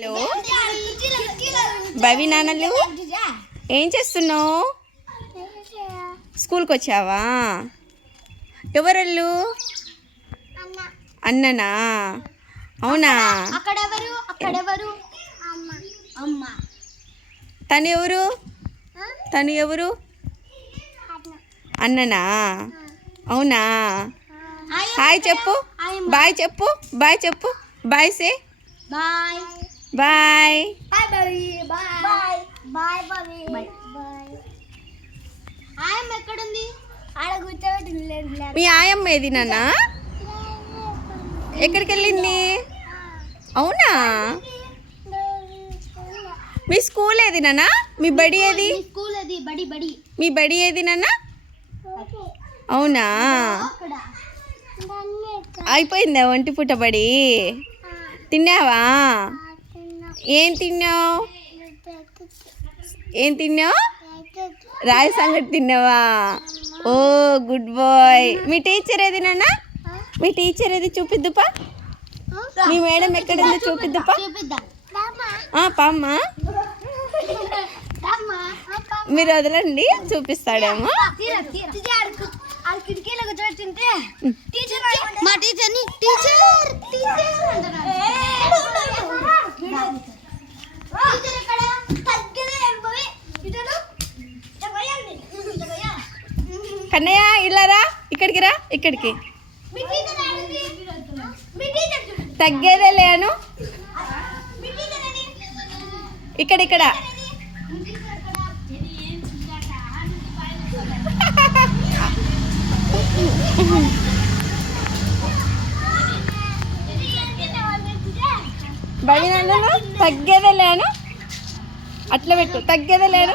Hello? బవి నాన్నలు? ఏం చేస్తున్నావు? స్కూల్కి వచ్చావా? ఎవరళ్ళు అన్ననా? అవునా? తను ఎవరు? తను ఎవరు? అన్ననా? అవునా? హాయ్ చెప్పు. బాయ్ చెప్పు. బాయ్ చెప్పు. Bye say. Bye. Bye. Bye bye bye ఆయమ్మ ఎక్కడుంది? ఆడ కూర్చోబెట్టి మీ ఆయమ్మ ఏది నాన్న? ఎక్కడికి వెళ్ళింది అవునా? మీ స్కూల్ ఏది నాన్న? మీ బడి ఏది? స్కూల్ ఏది? బడి బడి. మీ బడి ఏది నాన్న? అవునా? అయిపోయిందా ఒంటి పుట్ట బడి? తిన్నావా? ఏం తిన్నావు? ఏం తిన్నావు? రాయి సంగటి తిన్నావా? ఓ గుడ్ బాయ్. మీ టీచర్ ఏది నాన్న? మీ టీచర్ ఏది చూపిద్దుపా? మీ మేడం ఎక్కడుందో? చూపిద్దుపా? చూపిద్దాం ఆ, మీరు వదలండి చూపిస్తాడేమో. మా టీచర్ని టీచర్ టీచర్ టీచర్ కన్నయ్య ఇల్లరా? ఇక్కడికి రా ఇక్కడికి. తగ్గేదే లేను ఇక్కడ ఇక్కడ. తగ్గేదే లేను అట్లా పెట్టు. తగ్గేదే లేను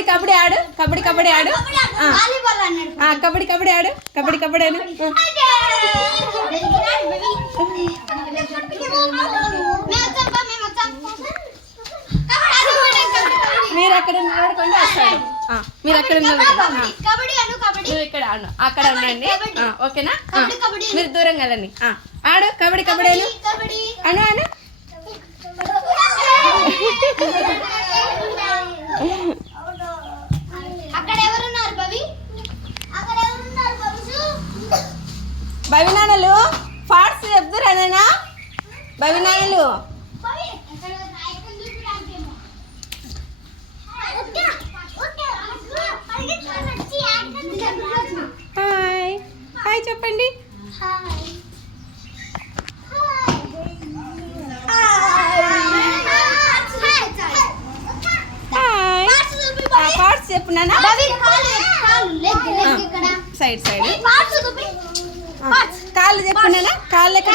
కబడ్డీ కబడ్డీ ఆడు కబడ్డీ కబడ్డీ ఆడు. ఆ, కబడ్డీ కబడ్డీ ఆడు కబడ్డీ కబడ్డీ ఆడు. మీరు అక్కడ నిలబడుకోండి వస్తాడు. మీరు అక్కడ నువ్వు ఇక్కడ ఆడు. అక్కడ ఉండండి. ఓకేనా. మీరు వెళ్ళండి. ఆ, ఆడు కబడ్డీ కబడ్డీ అను అను. బవినాయలు హాయ్. హాయ్ చెప్పండి. Parts side side. కాళ్ళు చెప్పున్నానా కాళ్ళు ఎక్కడ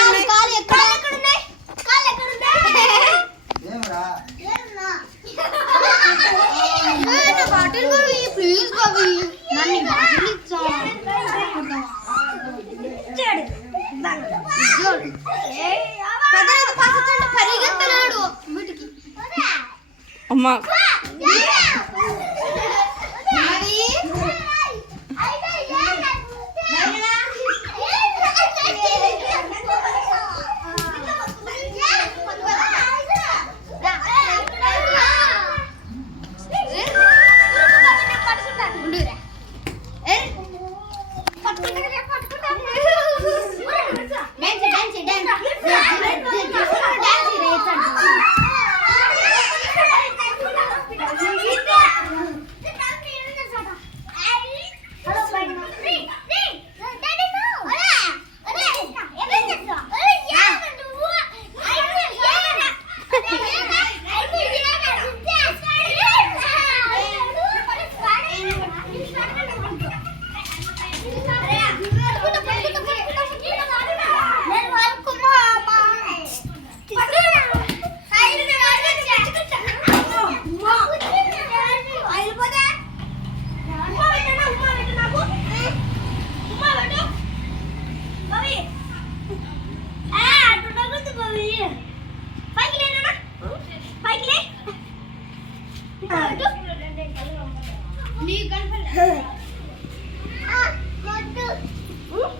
Bak.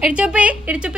ഇടിച്ചോപ്പേ ഇടിച്ചോപ്പേ.